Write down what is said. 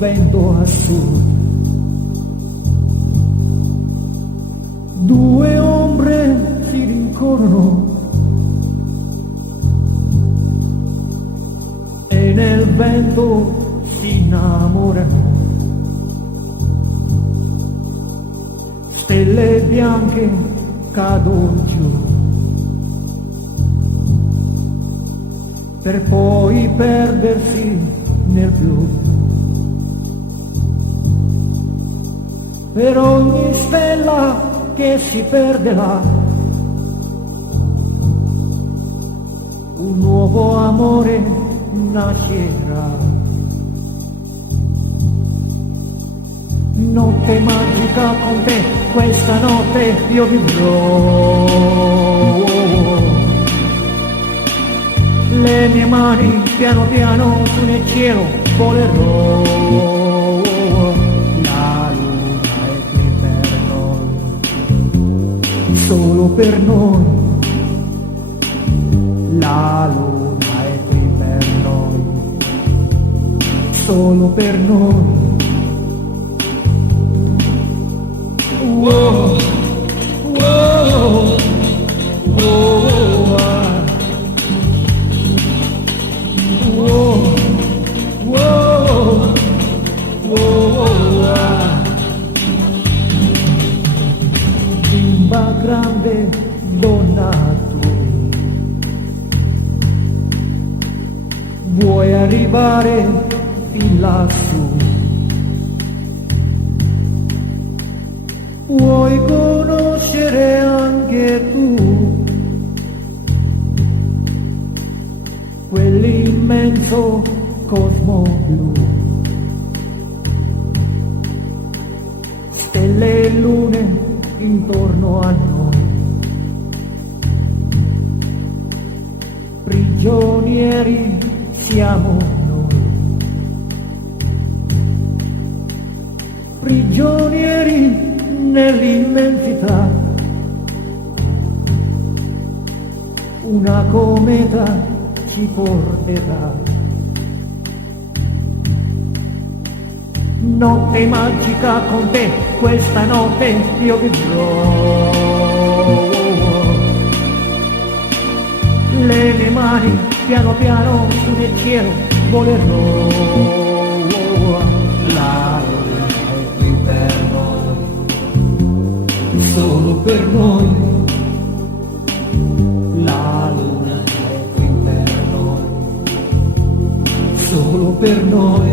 vento a sud. Due ombre si rincorrono e nel vento si innamorano. Stelle bianche cadono giù per poi perdersi nel blu. Per ogni stella che si perde là, un nuovo amore nascerà. Notte magica con te, questa notte io vivrò. Le mie mani piano piano su nel cielo volerò. La luna è qui per noi, solo per noi. La luna è qui per noi, solo per noi. Whoa, whoa, whoa, whoa, whoa, whoa. Bimba grande, donna tu, vuoi arrivare fin lassù? Vuoi conoscere anche tu quell'immenso cosmo blu? Stelle e lune intorno a noi, prigionieri siamo noi, prigionieri nell'immensità. Una cometa ci porterà. Notte magica con te, questa notte io vivrò. Le mie mani piano piano su nel cielo volerò. La luna è qui per noi, solo per noi. La luna è qui per noi, solo per noi.